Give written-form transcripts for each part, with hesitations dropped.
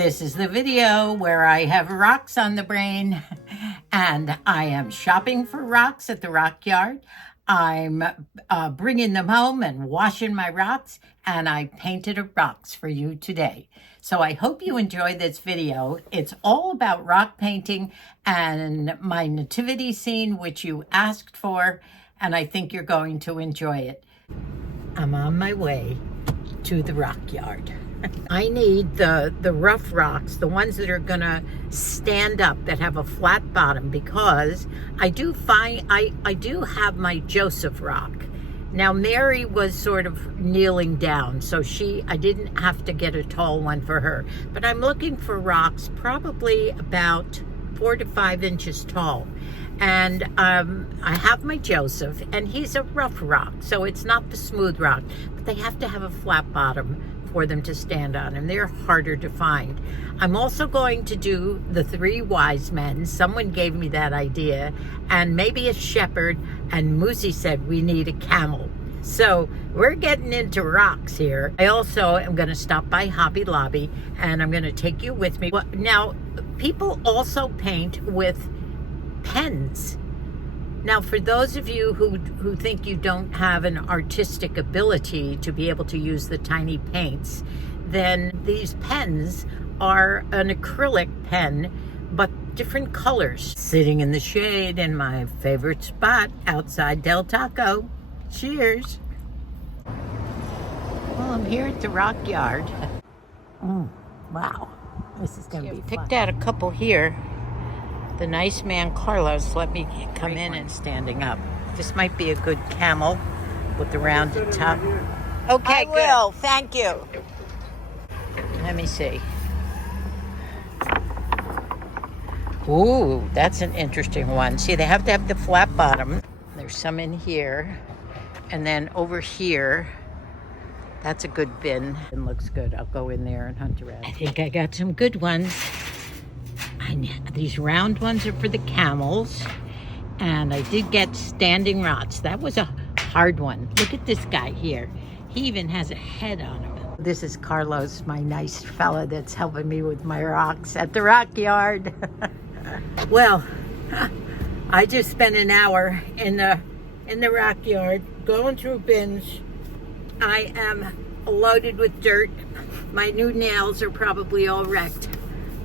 This is the video where I have rocks on the brain and I am shopping for rocks at the rock yard. I'm bringing them home and washing my rocks, and I painted rocks for you today. So I hope you enjoy this video. It's all about rock painting and my nativity scene, which you asked for, and I think you're going to enjoy it. I'm on my way to the rock yard. I need the rough rocks, the ones that are gonna stand up, that have a flat bottom, because I do have my Joseph rock. Now Mary was sort of kneeling down, so I didn't have to get a tall one for her. But I'm looking for rocks probably about 4 to 5 inches tall. And I have my Joseph, and he's a rough rock, so it's not the smooth rock, but they have to have a flat bottom for them to stand on, and they're harder to find. I'm also going to do the 3 wise men. Someone gave me that idea, and maybe a shepherd, and Moosey said we need a camel. So we're getting into rocks here. I also am going to stop by Hobby Lobby, and I'm going to take you with me. Now, people also paint with pens. Now, for those of you who think you don't have an artistic ability to be able to use the tiny paints, then these pens are an acrylic pen, but different colors. Sitting in the shade in my favorite spot outside Del Taco. Cheers. Well, I'm here at the rock yard. Wow, this is going to be fun. Picked out a couple here. The nice man Carlos let me come in and standing up. This might be a good camel with the rounded top. Okay, good. I will, thank you. Let me see. Ooh, that's an interesting one. See, they have to have the flat bottom. There's some in here. And then over here, that's a good bin. It looks good. I'll go in there and hunt around. I think I got some good ones. These round ones are for the camels, and I did get standing rocks. That was a hard one. Look at this guy here. He even has a head on him. This is Carlos, my nice fella that's helping me with my rocks at the rock yard. Well, I just spent an hour in the rock yard going through bins. I am loaded with dirt. My new nails are probably all wrecked,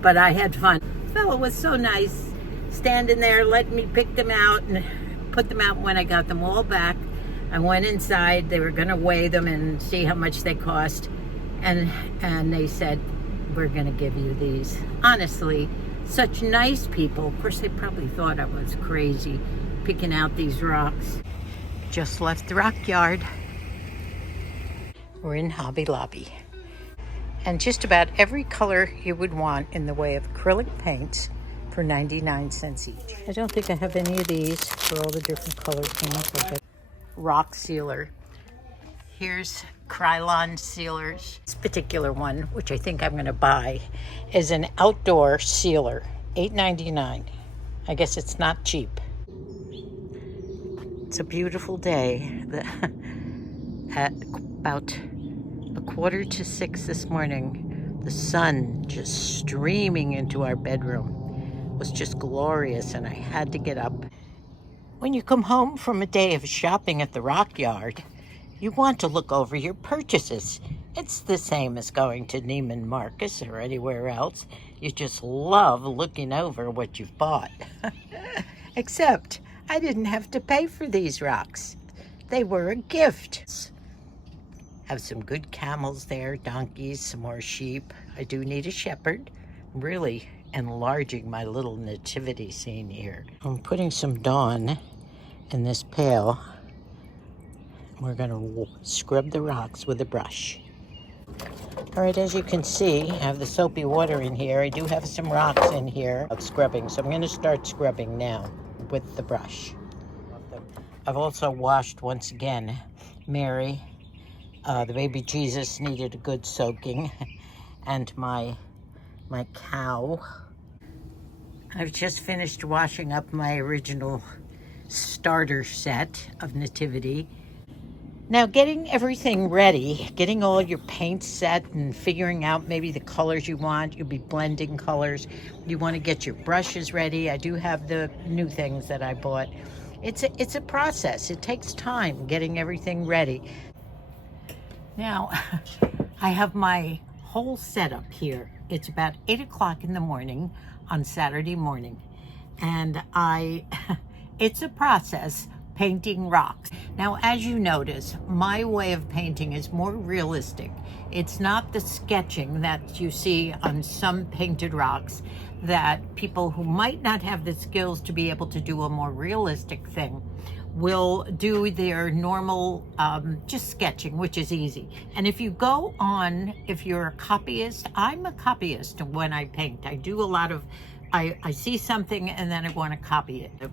but I had fun. Fellow was so nice, standing there, letting me pick them out and put them out. When I got them all back, I went inside. They were going to weigh them and see how much they cost, and they said, we're going to give you these. Honestly, such nice people. Of course, they probably thought I was crazy picking out these rocks. Just left the rock yard. We're in Hobby Lobby. And just about every color you would want in the way of acrylic paints for 99 cents each. I don't think I have any of these for all the different color paints. Rock sealer. Here's Krylon sealers. This particular one, which I think I'm going to buy, is an outdoor sealer. $8.99. I guess it's not cheap. It's a beautiful day. At about 5:45 this morning, the sun just streaming into our bedroom was just glorious, and I had to get up. When you come home from a day of shopping at the rock yard, you want to look over your purchases. It's the same as going to Neiman Marcus or anywhere else. You just love looking over what you've bought. Except I didn't have to pay for these rocks. They were a gift. Have some good camels there, donkeys, some more sheep. I do need a shepherd. I'm really enlarging my little nativity scene here. I'm putting some Dawn in this pail. We're gonna scrub the rocks with a brush. All right, as you can see, I have the soapy water in here. I do have some rocks in here of scrubbing, so I'm gonna start scrubbing now with the brush. I've also washed once again Mary. The baby Jesus needed a good soaking, and my cow. I've just finished washing up my original starter set of nativity. Now, getting everything ready, getting all your paints set and figuring out maybe the colors you want. You'll be blending colors. You want to get your brushes ready. I do have the new things that I bought. It's a process. It takes time getting everything ready. Now, I have my whole setup here. It's about 8 o'clock in the morning on Saturday morning. And it's a process painting rocks. Now, as you notice, my way of painting is more realistic. It's not the sketching that you see on some painted rocks that people who might not have the skills to be able to do a more realistic thing will do their normal just sketching, which is easy. And if you go on, if you're a copyist, I'm a copyist when I paint. I do a lot of, I see something and then I want to copy it.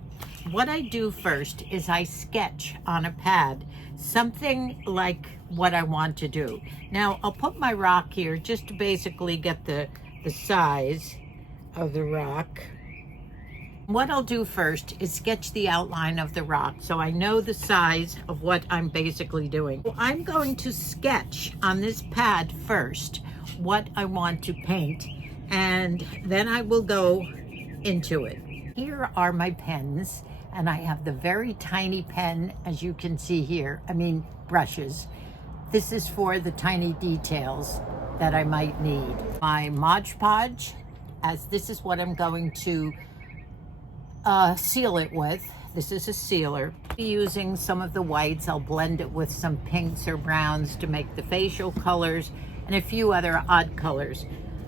What I do first is I sketch on a pad something like what I want to do. Now I'll put my rock here just to basically get the size of the rock. What I'll do first is sketch the outline of the rock so I know the size of what I'm basically doing. I'm going to sketch on this pad first what I want to paint, and then I will go into it. Here are my pens, and I have the very tiny pen, as you can see here. I mean, brushes. This is for the tiny details that I might need. My Mod Podge, as this is what I'm going to seal it with. This is a sealer. Using some of the whites, I'll blend it with some pinks or browns to make the facial colors and a few other odd colors.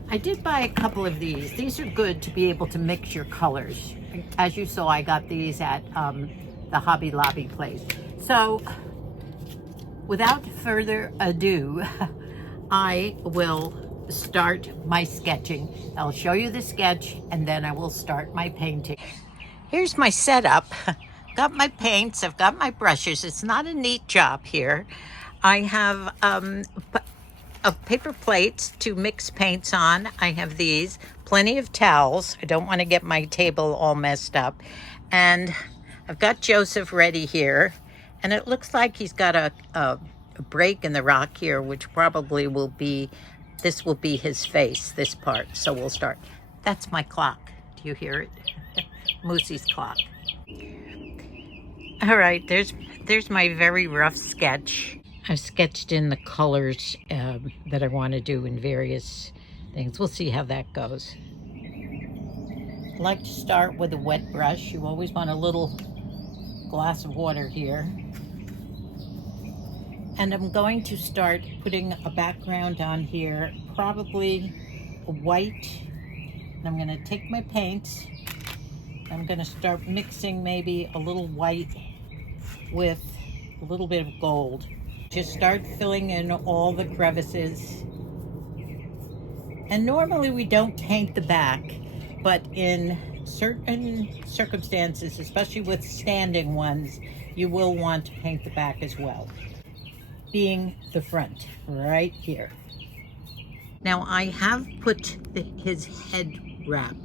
I did buy a couple of these. These are good to be able to mix your colors. As you saw, I got these at the Hobby Lobby place. So without further ado, I will start my sketching. I'll show you the sketch and then I will start my painting. Here's my setup. Got my paints, I've got my brushes. It's not a neat job here. I have paper plates to mix paints on. I have these, plenty of towels. I don't want to get my table all messed up. And I've got Joseph ready here. And it looks like he's got a break in the rock here, which probably will be, this will be his face, this part. So we'll start. That's my clock. Do you hear it? Moosey's clock. All right, there's my very rough sketch. I've sketched in the colors that I want to do in various things. We'll see how that goes. I like to start with a wet brush. You always want a little glass of water here. And I'm going to start putting a background on here, probably a white. And I'm going to take my paints. I'm going to start mixing maybe a little white with a little bit of gold. Just start filling in all the crevices. And normally we don't paint the back, but in certain circumstances, especially with standing ones, you will want to paint the back as well, being the front right here. Now I have put his head wrap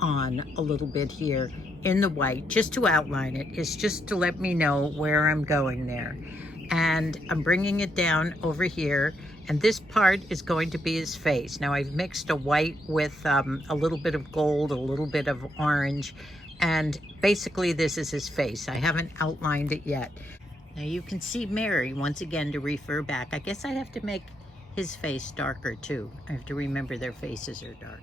on a little bit here in the white just to outline it. It's just to let me know where I'm going there. And I'm bringing it down over here, and this part is going to be his face. Now I've mixed a white with a little bit of gold, a little bit of orange, and basically this is his face. I haven't outlined it yet. Now you can see Mary once again to refer back. I guess I have to make his face darker too. I have to remember their faces are darker.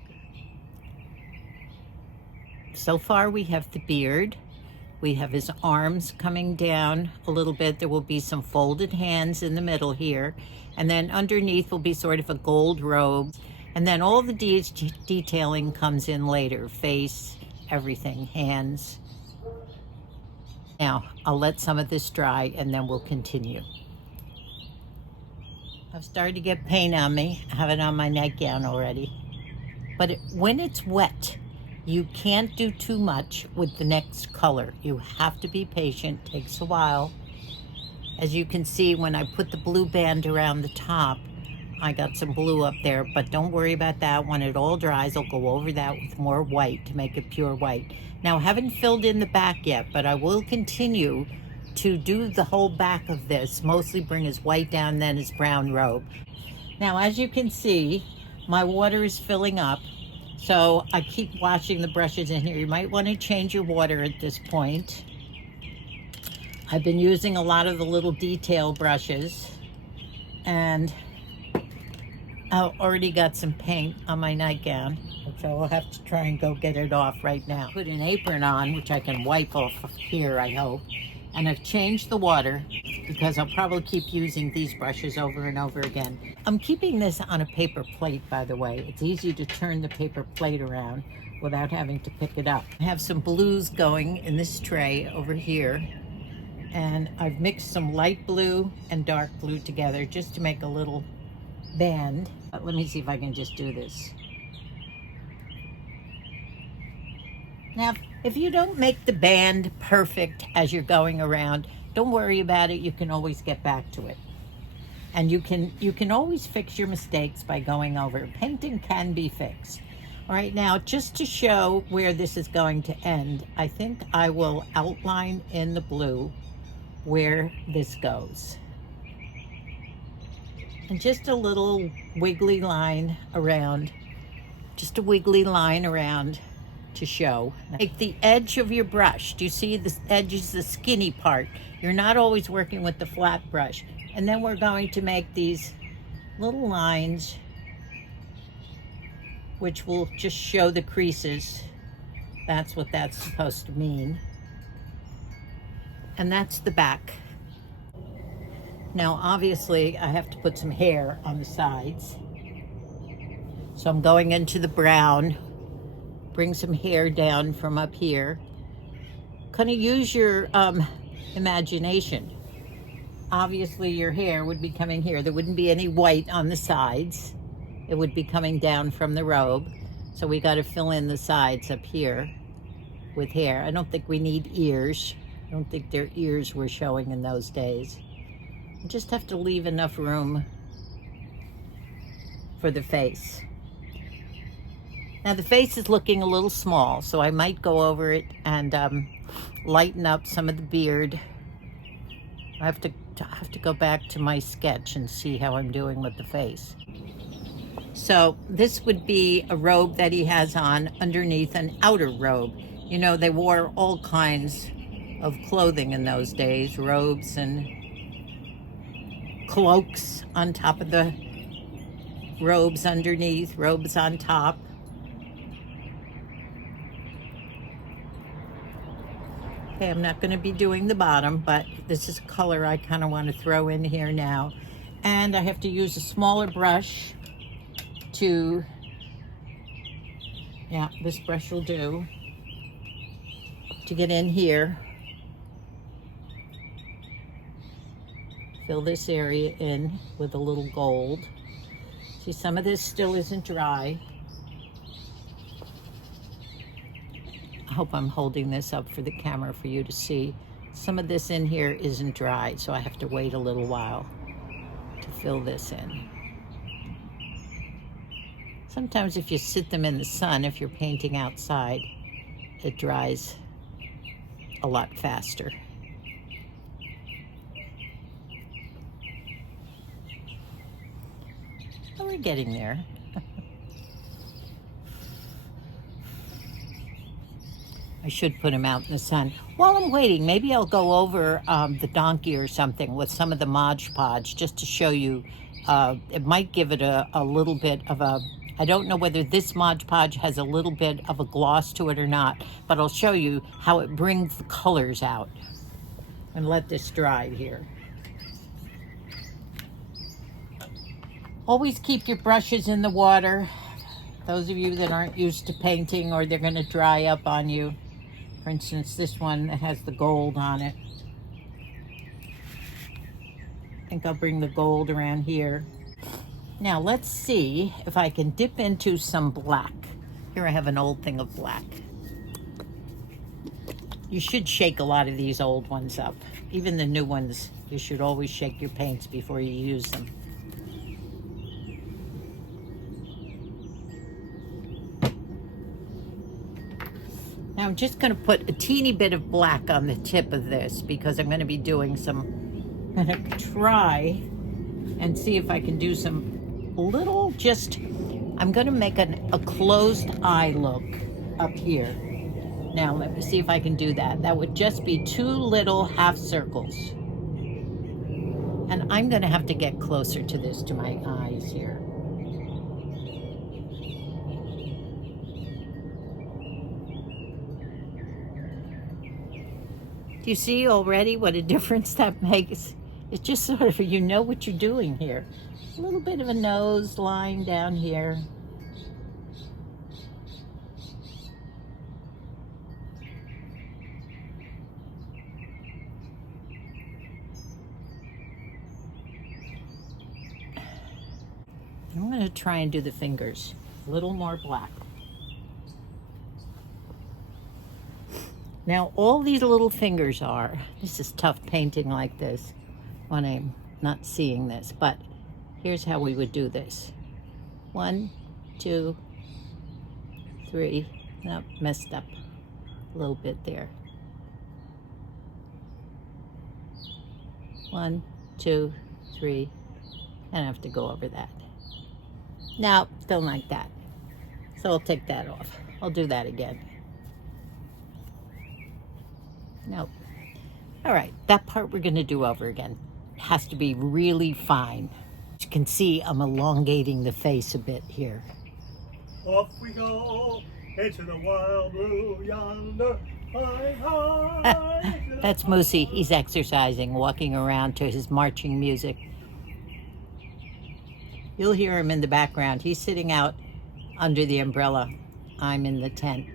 So far we have the beard. We have his arms coming down a little bit. There will be some folded hands in the middle here. And then underneath will be sort of a gold robe. And then all the detailing comes in later. Face, everything, hands. Now, I'll let some of this dry and then we'll continue. I've started to get paint on me. I have it on my nightgown already. But when it's wet, you can't do too much with the next color. You have to be patient, takes a while. As you can see, when I put the blue band around the top, I got some blue up there, but don't worry about that. When it all dries, I'll go over that with more white to make it pure white. Now, I haven't filled in the back yet, but I will continue to do the whole back of this, mostly bring his white down, then his brown robe. Now, as you can see, my water is filling up, so I keep washing the brushes in here. You might want to change your water at this point. I've been using a lot of the little detail brushes, and I've already got some paint on my nightgown, which I will have to try and go get it off right now. Put an apron on, which I can wipe off of here, I hope. And I've changed the water because I'll probably keep using these brushes over and over again. I'm keeping this on a paper plate, by the way. It's easy to turn the paper plate around without having to pick it up. I have some blues going in this tray over here, and I've mixed some light blue and dark blue together just to make a little band. But let me see if I can just do this. Now, if you don't make the band perfect as you're going around, don't worry about it. You can always get back to it. And you can always fix your mistakes by going over. Painting can be fixed. All right, now, just to show where this is going to end, I think I will outline in the blue where this goes. And just a little wiggly line around, just a wiggly line around to show. Take the edge of your brush. Do you see the edge is the skinny part? You're not always working with the flat brush. And then we're going to make these little lines, which will just show the creases. That's what that's supposed to mean. And that's the back. Now, obviously, I have to put some hair on the sides. So I'm going into the brown, bring some hair down from up here. Kind of use your imagination. Obviously, your hair would be coming here. There wouldn't be any white on the sides. It would be coming down from the robe. So we got to fill in the sides up here with hair. I don't think we need ears. I don't think their ears were showing in those days. You just have to leave enough room for the face. Now the face is looking a little small, so I might go over it and lighten up some of the beard. I have to go back to my sketch and see how I'm doing with the face. So this would be a robe that he has on underneath an outer robe. You know, they wore all kinds of clothing in those days, robes and cloaks on top of the robes underneath, robes on top. Okay, I'm not going to be doing the bottom, but this is a color I kind of want to throw in here now. And I have to use a smaller brush to, yeah, this brush will do, to get in here. Fill this area in with a little gold. See, some of this still isn't dry. I hope I'm holding this up for the camera for you to see. Some of this in here isn't dry, so I have to wait a little while to fill this in. Sometimes if you sit them in the sun, if you're painting outside, it dries a lot faster. Oh, we're getting there. I should put him out in the sun. While I'm waiting, maybe I'll go over the donkey or something with some of the Mod Podge just to show you. It might give it a little bit of a, I don't know whether this Mod Podge has a little bit of a gloss to it or not, but I'll show you how it brings the colors out. And let this dry here. Always keep your brushes in the water. Those of you that aren't used to painting or they're going to dry up on you. For instance, this one that has the gold on it. I think I'll bring the gold around here. Now let's see if I can dip into some black. Here I have an old thing of black. You should shake a lot of these old ones up. Even the new ones, you should always shake your paints before you use them. Now I'm just going to put a teeny bit of black on the tip of this because I'm going to be doing some, I'm going to try and see if I can do some little, just, I'm going to make a closed eye look up here. Now let me see if I can do that. That would just be 2 little half circles. And I'm going to have to get closer to this, to my eyes here. Do you see already what a difference that makes? It's just sort of, you know what you're doing here. A little bit of a nose line down here. I'm going to try and do the fingers. A little more black. Now, all these little fingers are, this is tough painting like this when I'm not seeing this, but here's how we would do this. 1, 2, 3, nope, messed up a little bit there. 1, 2, 3, and I have to go over that. No, don't like that. So I'll take that off. I'll do that again. Nope. All right, that part we're going to do over again. It has to be really fine. As you can see, I'm elongating the face a bit here. Off we go into the wild blue yonder. Hi, hi. That's Moosey. He's exercising, walking around to his marching music. You'll hear him in the background. He's sitting out under the umbrella. I'm in the tent.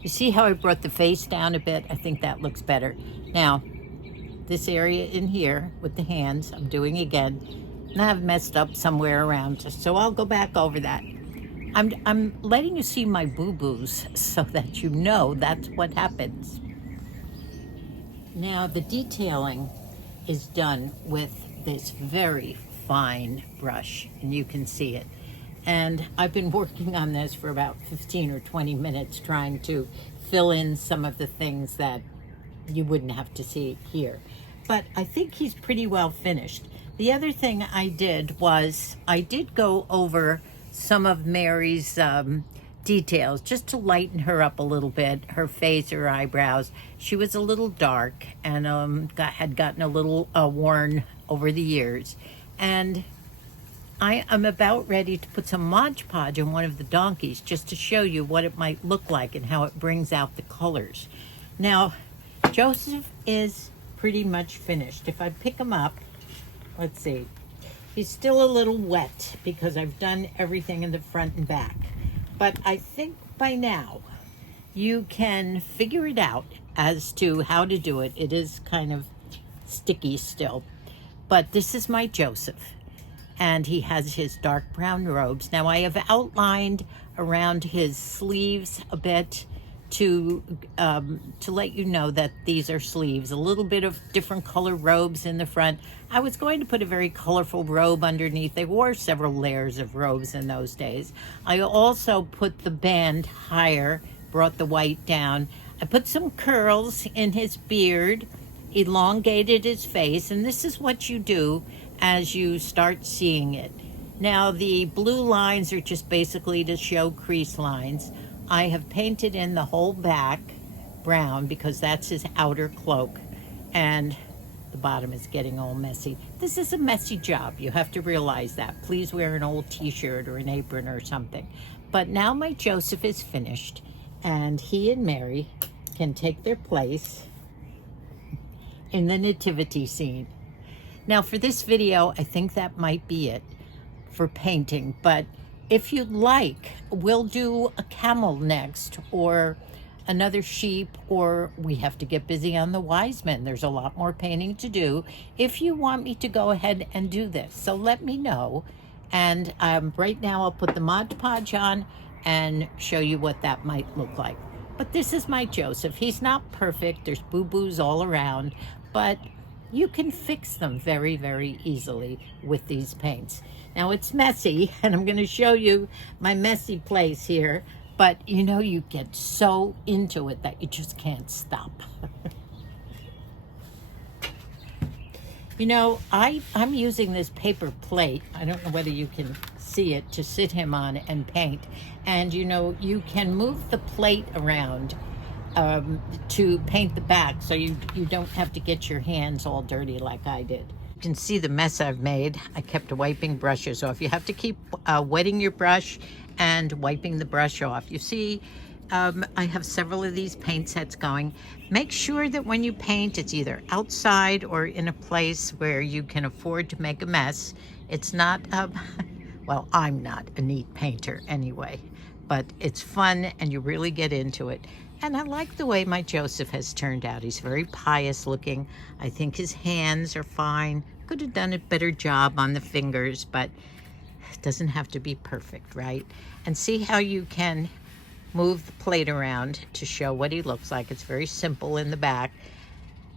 You see how I brought the face down a bit? I think that looks better. Now, this area in here with the hands, I'm doing again. And I've messed up somewhere around, so I'll go back over that. I'm letting you see my boo-boos so that you know that's what happens. Now, the detailing is done with this very fine brush, and you can see it. And I've been working on this for about 15 or 20 minutes trying to fill in some of the things that you wouldn't have to see here. But I think he's pretty well finished. The other thing I did was I did go over some of Mary's details just to lighten her up a little bit, her face, her eyebrows. She was a little dark and had gotten a little worn over the years. And I am about ready to put some Mod Podge on one of the donkeys just to show you what it might look like and how it brings out the colors. Now, Joseph is pretty much finished. If I pick him up, let's see, he's still a little wet because I've done everything in the front and back. But I think by now you can figure it out as to how to do it. It is kind of sticky still. But this is my Joseph. And he has his dark brown robes. Now I have outlined around his sleeves a bit to let you know that these are sleeves. A little bit of different color robes in the front. I was going to put a very colorful robe underneath. They wore several layers of robes in those days. I also put the band higher, brought the white down. I put some curls in his beard, elongated his face, and this is what you do as you start seeing it. Now the blue lines are just basically to show crease lines. I have painted in the whole back brown because that's his outer cloak, and the bottom is getting all messy. This is a messy job, you have to realize that. Please wear an old t-shirt or an apron or something. But now my Joseph is finished and he and Mary can take their place in the nativity scene. Now for this video, I think that might be it for painting, but if you'd like, we'll do a camel next, or another sheep, or we have to get busy on the wise men. There's a lot more painting to do if you want me to go ahead and do this. So let me know. And right now I'll put the Mod Podge on and show you what that might look like. But this is my Joseph. He's not perfect. There's boo-boos all around, but you can fix them very, very easily with these paints. Now it's messy, and I'm going to show you my messy place here. But you know, you get so into it that you just can't stop. You know, I'm using this paper plate. I don't know whether you can see it, to sit him on and paint. And you know, you can move the plate around to paint the back, so you don't have to get your hands all dirty like I did. You can see the mess I've made. I kept wiping brushes off. You have to keep wetting your brush and wiping the brush off. You see, I have several of these paint sets going. Make sure that when you paint, it's either outside or in a place where you can afford to make a mess. It's not, well, I'm not a neat painter anyway, but it's fun and you really get into it. And I like the way my Joseph has turned out. He's very pious looking. I think his hands are fine. Could have done a better job on the fingers, but it doesn't have to be perfect, right? And see how you can move the plate around to show what he looks like. It's very simple in the back.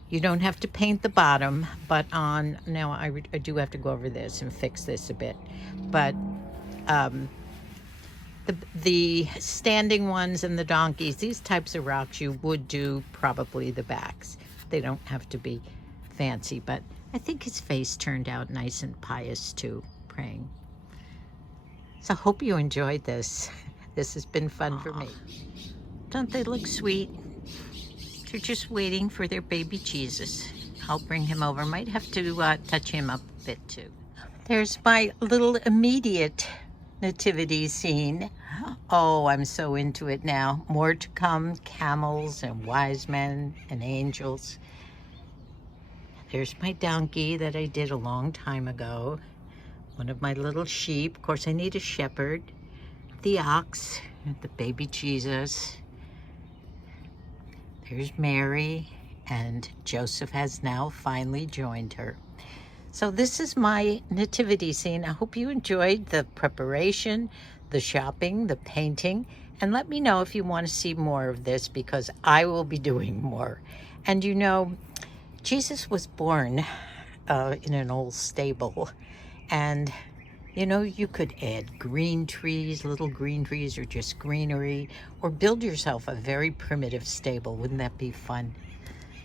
You don't have to paint the bottom, but on, now I do have to go over this and fix this a bit. But the standing ones and the donkeys, these types of rocks, you would do probably the backs. They don't have to be fancy, but I think his face turned out nice and pious too, praying. So I hope you enjoyed this. This has been fun for me. Don't they look sweet? They're just waiting for their baby Jesus. I'll bring him over. Might have to touch him up a bit too. There's my little immediate nativity scene. Oh, I'm so into it now. More to come, camels and wise men and angels. There's my donkey that I did a long time ago. One of my little sheep. Of course, I need a shepherd. The ox, the baby Jesus. There's Mary, and Joseph has now finally joined her. So this is my nativity scene. I hope you enjoyed the preparation, the shopping, the painting, and let me know if you want to see more of this, because I will be doing more. And you know, Jesus was born in an old stable, and you know, you could add green trees, little green trees, or just greenery, or build yourself a very primitive stable. Wouldn't that be fun?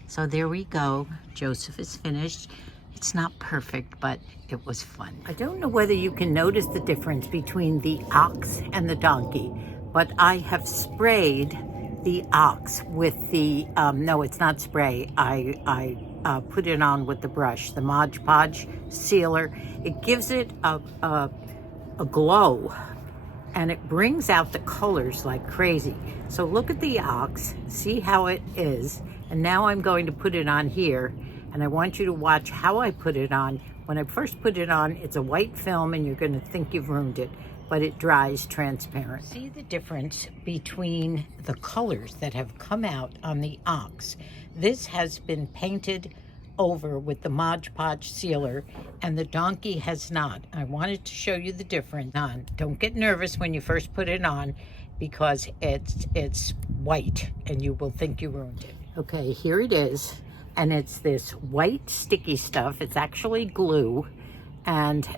So there we go. Joseph is finished. It's not perfect, but it was fun. I don't know whether you can notice the difference between the ox and the donkey, but I have sprayed the ox with the, no, it's not spray. I put it on with the brush, the Mod Podge sealer. It gives it a glow, and it brings out the colors like crazy. So look at the ox, see how it is. And now I'm going to put it on here, and I want you to watch how I put it on. When I first put it on, it's a white film and you're going to think you've ruined it, but it dries transparent. See the difference between the colors that have come out on the ox. This has been painted over with the Mod Podge sealer, and the donkey has not. I wanted to show you the difference. Don't get nervous when you first put it on, because it's white and you will think you ruined it. Okay, here it is. And it's this white sticky stuff. It's actually glue, and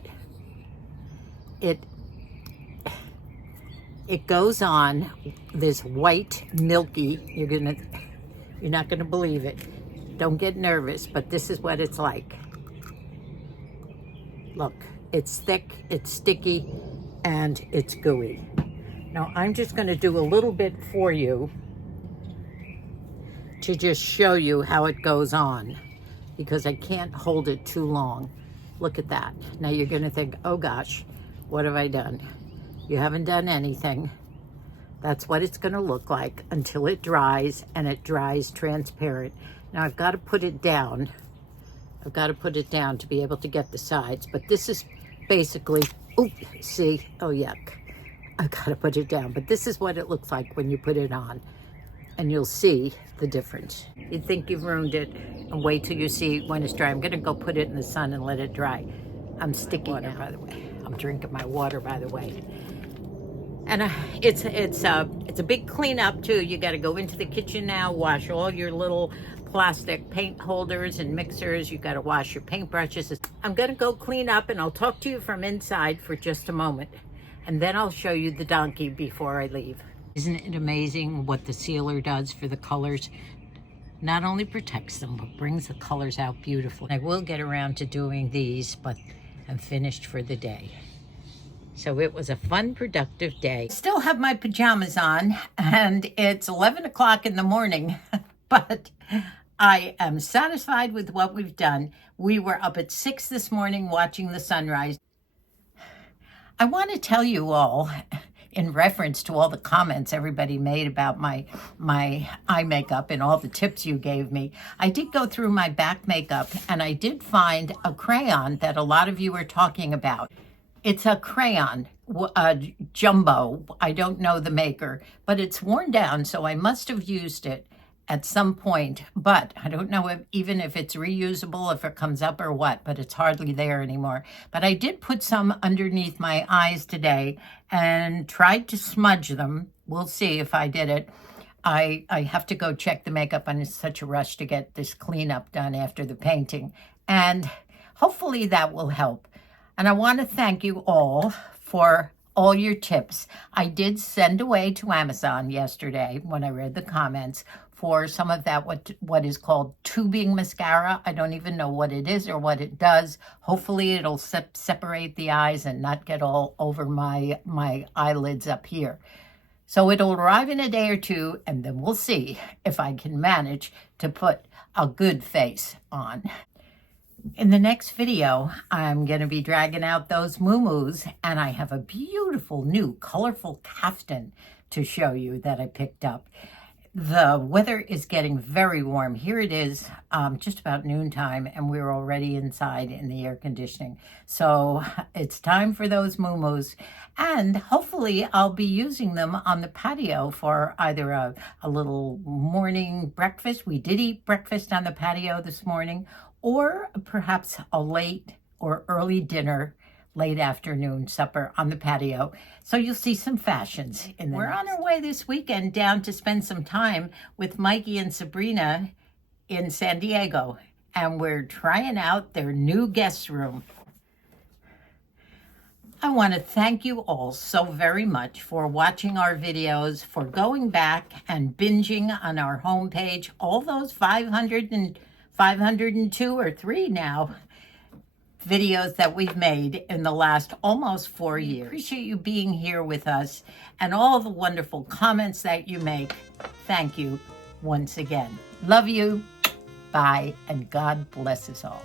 it goes on this white milky. You're not gonna believe it. Don't get nervous, but this is what it's like. Look, it's thick, it's sticky, and it's gooey. Now I'm just gonna do a little bit for you to just show you how it goes on, because I can't hold it too long. Look at that. Now you're gonna think, oh gosh, what have I done? You haven't done anything. That's what it's gonna look like until it dries, and it dries transparent. Now I've got to put it down. I've got to put it down to be able to get the sides, but this is basically, oop, see, oh yuck. I've got to put it down, but this is what it looks like when you put it on, and you'll see the difference. You'd think you've ruined it, and wait till you see when it's dry. I'm gonna go put it in the sun and let it dry. I'm sticky now, by the way. I'm drinking my water, by the way. And it's a big cleanup too. You got to go into the kitchen now, wash all your little plastic paint holders and mixers. You got to wash your paintbrushes. I'm gonna go clean up, and I'll talk to you from inside for just a moment, and then I'll show you the donkey before I leave. Isn't it amazing what the sealer does for the colors? Not only protects them, but brings the colors out beautifully. I will get around to doing these, but I'm finished for the day. So it was a fun, productive day. Still have my pajamas on, and it's 11 o'clock in the morning, but I am satisfied with what we've done. We were up at 6 this morning watching the sunrise. I want to tell you all, in reference to all the comments everybody made about my eye makeup and all the tips you gave me, I did go through my back makeup and I did find a crayon that a lot of you were talking about. It's a crayon, Jumbo. I don't know the maker, but it's worn down, so I must have used it at some point, but I don't know even if it's reusable, if it comes up or what, but it's hardly there anymore. But I did put some underneath my eyes today and tried to smudge them. We'll see if I did it. I have to go check the makeup, and it's such a rush to get this cleanup done after the painting. And hopefully that will help. And I want to thank you all for all your tips. I did send away to Amazon yesterday when I read the comments for some of that, what is called tubing mascara. I don't even know what it is or what it does. Hopefully it'll separate the eyes and not get all over my eyelids up here. So it'll arrive in a day or two, and then we'll see if I can manage to put a good face on. In the next video, I'm going to be dragging out those muumuus, and I have a beautiful new colorful kaftan to show you that I picked up. The weather is getting very warm. Here it is just about noontime, and we're already inside in the air conditioning. So it's time for those muumuus, and hopefully I'll be using them on the patio for either a little morning breakfast. We did eat breakfast on the patio this morning, or perhaps a late or early dinner, late afternoon supper on the patio. So you'll see some fashions in there. We're on our way this weekend down to spend some time with Mikey and Sabrina in San Diego, and we're trying out their new guest room. I want to thank you all so very much for watching our videos, for going back and binging on our homepage, all those 502 or 3 now videos that we've made in the last almost 4 years. Appreciate you being here with us and all the wonderful comments that you make. Thank you once again. Love you. Bye, and God bless us all.